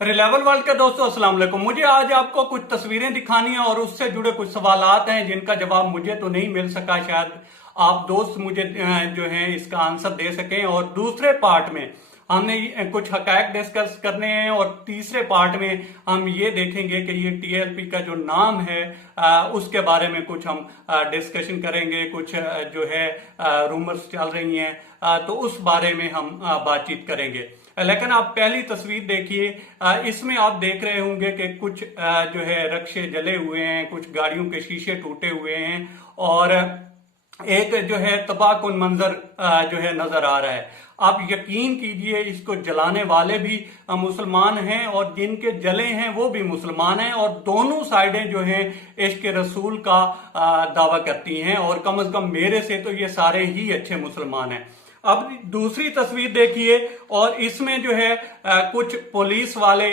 Relevel world के दोस्तों अस्सलाम वालेकुम। मुझे आज आपको कुछ तस्वीरें दिखानी है और उससे जुड़े कुछ सवालात हैं जिनका जवाब मुझे तो नहीं मिल सका। शायद आप दोस्त मुझे जो है इसका आंसर दे सकें। और दूसरे पार्ट में हमने कुछ हकायक डिस्कस करने हैं और तीसरे पार्ट में हम ये देखेंगे कि ये टीएलपी का जो नाम है उसके बारे में कुछ हम डिस्कशन करेंगे। कुछ जो है रूमर्स चल रही हैं तो उस बारे में हम बातचीत करेंगे। लेकिन आप पहली तस्वीर देखिए, इसमें आप देख रहे होंगे कि कुछ जो है रक्शे जले हुए हैं, कुछ गाड़ियों के शीशे टूटे हुए हैं और एक जो है तबाहकुन मंजर जो है नजर आ रहा है। आप यकीन कीजिए इसको जलाने वाले भी मुसलमान हैं और जिनके जले हैं वो भी मुसलमान हैं और दोनों साइडें जो हैं इश्क रसूल का दावा करती हैं और कम से कम मेरे से तो ये सारे ही अच्छे मुसलमान हैं। अब दूसरी तस्वीर देखिए और इसमें जो है कुछ पुलिस वाले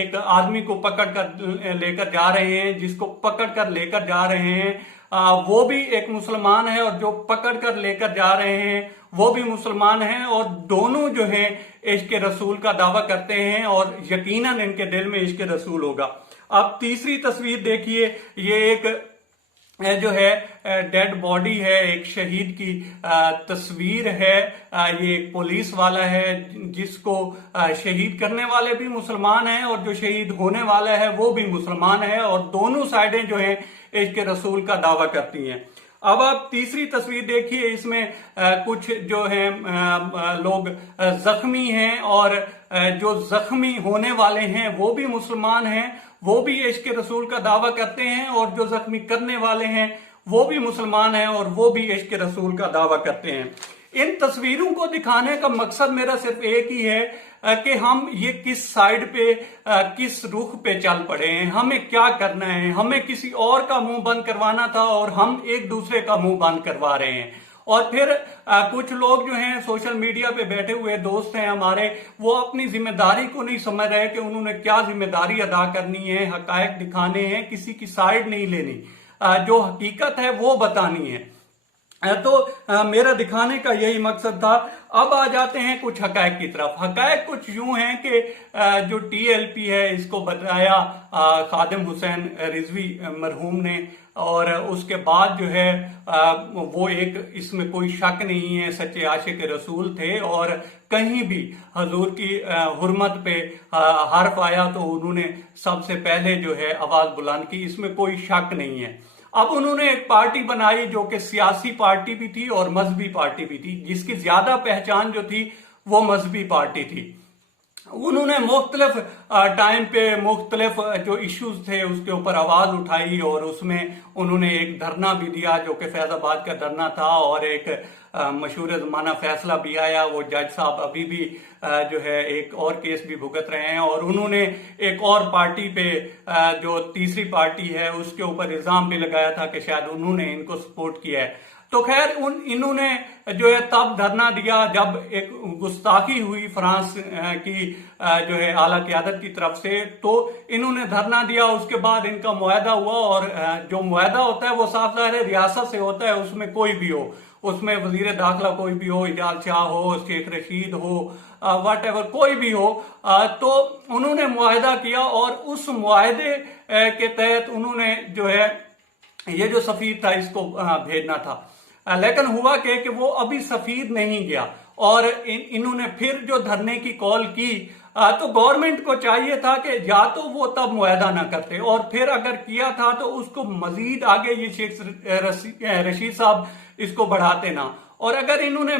एक आदमी को पकड़ कर लेकर जा रहे हैं। जिसको पकड़ कर लेकर जा रहे हैं वो भी एक मुसलमान है और जो पकड़ कर लेकर जा रहे हैं वो भी मुसलमान हैं और दोनों जो है इश्क रसूल का दावा करते हैं और यकीनन इनके दिल में इश्क रसूल होगा। अब तीसरी तस्वीर देखिए, ये एक जो है डेड बॉडी है, एक शहीद की तस्वीर है। ये एक पुलिस वाला है जिसको शहीद करने वाले भी मुसलमान हैं और जो शहीद होने वाला है वो भी मुसलमान है और दोनों साइडें जो हैं इश्क रसूल का दावा करती हैं। अब आप तीसरी तस्वीर देखिए, इसमें कुछ जो है लोग जख्मी हैं और जो जख्मी होने वाले हैं वो भी मुसलमान हैं, वो भी इश्क रसूल का दावा करते हैं और जो जख्मी करने वाले हैं वो भी मुसलमान हैं और वो भी इश्क रसूल का दावा करते हैं। इन तस्वीरों को दिखाने का मकसद मेरा सिर्फ एक ही है कि हम ये किस साइड पे किस रुख पे चल पड़े हैं, हमें क्या करना है। हमें किसी और का मुंह बंद करवाना था और हम एक दूसरे का मुंह बंद करवा रहे हैं। और फिर कुछ लोग जो हैं सोशल मीडिया पे बैठे हुए दोस्त हैं हमारे, वो अपनी जिम्मेदारी को नहीं समझ रहे कि उन्होंने क्या जिम्मेदारी अदा करनी है। हकायक दिखाने हैं, किसी की साइड नहीं लेनी, जो हकीकत है वो बतानी है। तो मेरा दिखाने का यही मकसद था। अब आ जाते हैं कुछ हकायक की तरफ। हकायक कुछ यूं हैं कि जो टीएलपी है इसको बताया खादिम हुसैन रिजवी मरहूम ने और उसके बाद जो है वो एक, इसमें कोई शक नहीं है, सच्चे आशिक रसूल थे और कहीं भी हजूर की हुर्मत पे हर्फ आया तो उन्होंने सबसे पहले जो है आवाज बुलंद की, इसमें कोई शक नहीं है। अब उन्होंने एक पार्टी बनाई जो कि सियासी पार्टी भी थी और मजहबी पार्टी भी थी, जिसकी ज्यादा पहचान जो थी वो मजहबी पार्टी थी। उन्होंने मुख्तलिफ टाइम पे मुख्तलिफ जो इश्यूज थे उसके ऊपर आवाज उठाई और उसमें उन्होंने एक धरना भी दिया जो कि फैजाबाद का धरना था और एक मशहूर जमाना फैसला भी आया। वो जज साहब अभी भी जो है एक और केस भी भुगत रहे हैं और उन्होंने एक और पार्टी पे जो तीसरी पार्टी है उसके ऊपर इल्जाम भी लगाया था कि शायद उन्होंने इनको सपोर्ट किया है। तो खैर इन्होंने जो है तब धरना दिया जब एक गुस्ताखी हुई फ्रांस की जो है आला क़यादत की तरफ से, तो इन्होंने धरना दिया। उसके बाद इनका मुआहदा हुआ और जो मुआहदा होता है वो साफ ज़ाहिर है रियासत से होता है, उसमें कोई भी हो, उसमें वजीर दाखिला कोई भी हो, इजाज शाह हो, शेख रशीद हो, वट एवर कोई भी हो, तो उन्होंने मुआहदा किया और उस मुआहदे के तहत उन्होंने जो है ये जो सफीर था इसको भेजना था। लेकिन हुआ कि वो अभी सफीर नहीं गया और इन्होंने फिर जो धरने की कॉल की तो गवर्नमेंट को चाहिए था कि या तो वो तब मुआहदा ना करते और फिर अगर किया था तो उसको मजीद आगे ये शेख रशीद साहब इसको बढ़ाते ना, और अगर इन्होंने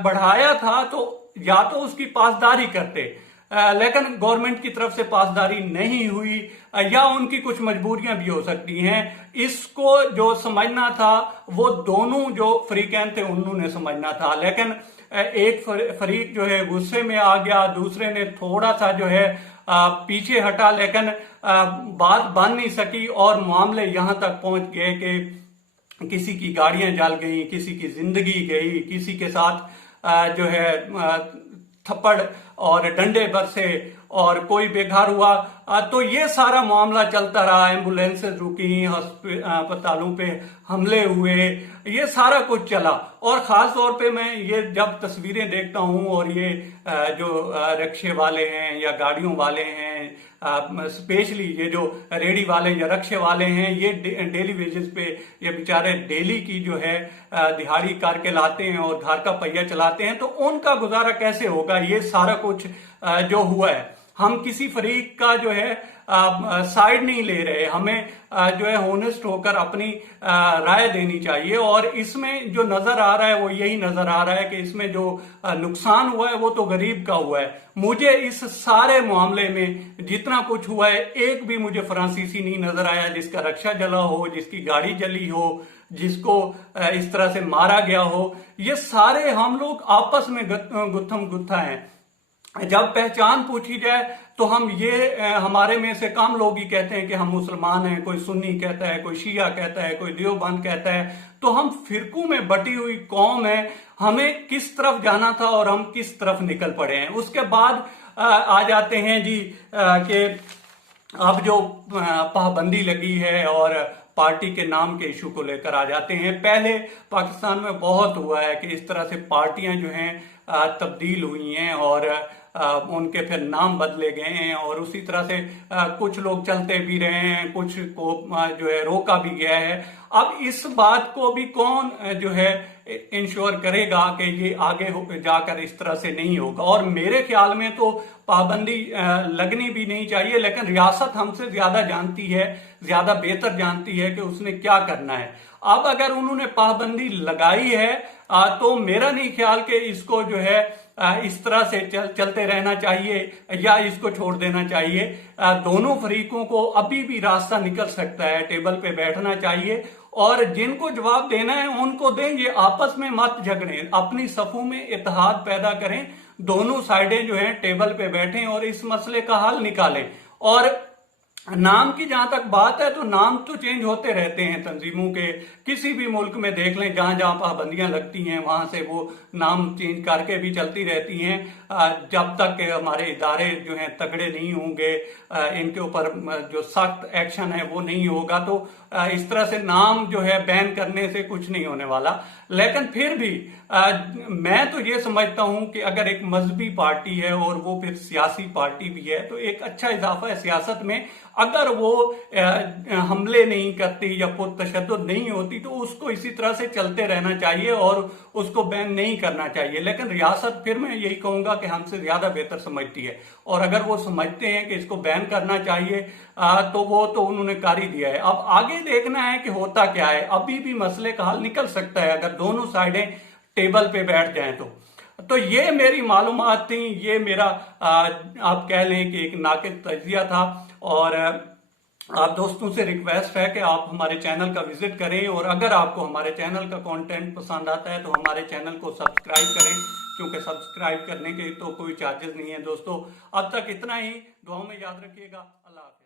बढ़ाया था तो या तो उसकी पासदारी करते, लेकिन गवर्नमेंट की तरफ से पासदारी नहीं हुई या उनकी कुछ मजबूरियां भी हो सकती हैं। इसको जो समझना था वो दोनों जो फरीकैन थे उन्होंने समझना था, लेकिन एक फरीक जो है गुस्से में आ गया, दूसरे ने थोड़ा सा जो है पीछे हटा, लेकिन बात बन नहीं सकी और मामले यहां तक पहुंच गए कि किसी की गाड़ियां जल गई, किसी की जिंदगी गई, किसी के साथ जो है थप्पड़ और डंडे बरसे और कोई बेघर हुआ। तो ये सारा मामला चलता रहा, एम्बुलेंसेज रुकी, अस्पतालों पे हमले हुए, ये सारा कुछ चला। और खास तौर पे मैं ये जब तस्वीरें देखता हूँ और ये जो रिक्शे वाले हैं या गाड़ियों वाले हैं, स्पेशली ये जो रेडी वाले या रिक्शे वाले हैं, ये डेली वेजेस पे ये बेचारे डेली की जो है दिहाड़ी करके लाते हैं और घर का पहिया चलाते हैं, तो उनका गुजारा कैसे होगा? ये सारा कुछ जो हुआ है, हम किसी फरीक का जो है साइड नहीं ले रहे, हमें जो है होनेस्ट होकर अपनी राय देनी चाहिए। और इसमें जो नजर आ रहा है वो यही नजर आ रहा है कि इसमें जो नुकसान हुआ है वो तो गरीब का हुआ है। मुझे इस सारे मामले में जितना कुछ हुआ है, एक भी मुझे फ्रांसीसी नहीं नजर आया जिसका रक्षा जला हो, जिसकी गाड़ी जली हो, जिसको इस तरह से मारा गया हो। ये सारे हम लोग आपस में गुत्थम गुत्था हैं। जब पहचान पूछी जाए तो हम ये हमारे में से कम लोग ही कहते हैं कि हम मुसलमान हैं, कोई सुन्नी कहता है, कोई शिया कहता है, कोई देवबंद कहता है। तो हम फिरकों में बटी हुई कौम है, हमें किस तरफ जाना था और हम किस तरफ निकल पड़े हैं। उसके बाद आ जाते हैं जी कि अब जो पाबंदी लगी है और पार्टी के नाम के इशू को लेकर आ जाते हैं। पहले पाकिस्तान में बहुत हुआ है कि इस तरह से पार्टियां जो हैं तब्दील हुई हैं और उनके फिर नाम बदले गए हैं और उसी तरह से कुछ लोग चलते भी रहे हैं, कुछ को जो है रोका भी गया है। अब इस बात को भी कौन जो है इंश्योर करेगा कि ये आगे जाकर इस तरह से नहीं होगा? और मेरे ख्याल में तो पाबंदी लगनी भी नहीं चाहिए, लेकिन रियासत हमसे ज्यादा जानती है, ज्यादा बेहतर जानती है कि उसने क्या करना है। अब अगर उन्होंने पाबंदी लगाई है तो मेरा नहीं ख्याल कि इसको जो है इस तरह से चलते रहना चाहिए या इसको छोड़ देना चाहिए। दोनों फरीकों को अभी भी रास्ता निकल सकता है, टेबल पे बैठना चाहिए और जिनको जवाब देना है उनको दें। ये आपस में मत झगड़ें, अपनी सफों में इत्तेहाद पैदा करें, दोनों साइडें जो हैं टेबल पे बैठें और इस मसले का हल निकालें। और नाम की जहां तक बात है तो नाम तो चेंज होते रहते हैं तंजीमों के, किसी भी मुल्क में देख लें, जहां जहां पाबंदियां लगती हैं वहां से वो नाम चेंज करके भी चलती रहती हैं। जब तक कि हमारे इदारे जो हैं तगड़े नहीं होंगे, इनके ऊपर जो सख्त एक्शन है वो नहीं होगा, तो इस तरह से नाम जो है बैन करने से कुछ नहीं होने वाला। लेकिन फिर भी मैं तो ये समझता हूं कि अगर एक मजहबी पार्टी है और वो फिर सियासी पार्टी भी है तो एक अच्छा इजाफा है सियासत में। अगर वो हमले नहीं करती या पुरतशद्दुद नहीं होती तो उसको इसी तरह से चलते रहना चाहिए और उसको बैन नहीं करना चाहिए। लेकिन रियासत फिर मैं यही कहूंगा कि हमसे ज्यादा बेहतर समझती है और अगर वो समझते हैं कि इसको बैन करना चाहिए तो वो तो उन्होंने कर ही दिया है। अब आगे देखना है कि होता क्या है। अभी भी मसले का हल निकल सकता है अगर दोनों साइडें टेबल पे बैठ जाएं तो ये मेरी मालूमात थी, ये मेरा आप कह लें कि एक नाकिद तजिया था। और आप दोस्तों से रिक्वेस्ट है कि आप हमारे चैनल का विजिट करें और अगर आपको हमारे चैनल का कंटेंट पसंद आता है तो हमारे चैनल को सब्सक्राइब करें, क्योंकि सब्सक्राइब करने के तो कोई चार्जेस नहीं है। दोस्तों अब तक इतना ही, दुआओं में याद रखिएगा। अल्लाह हाफिज़।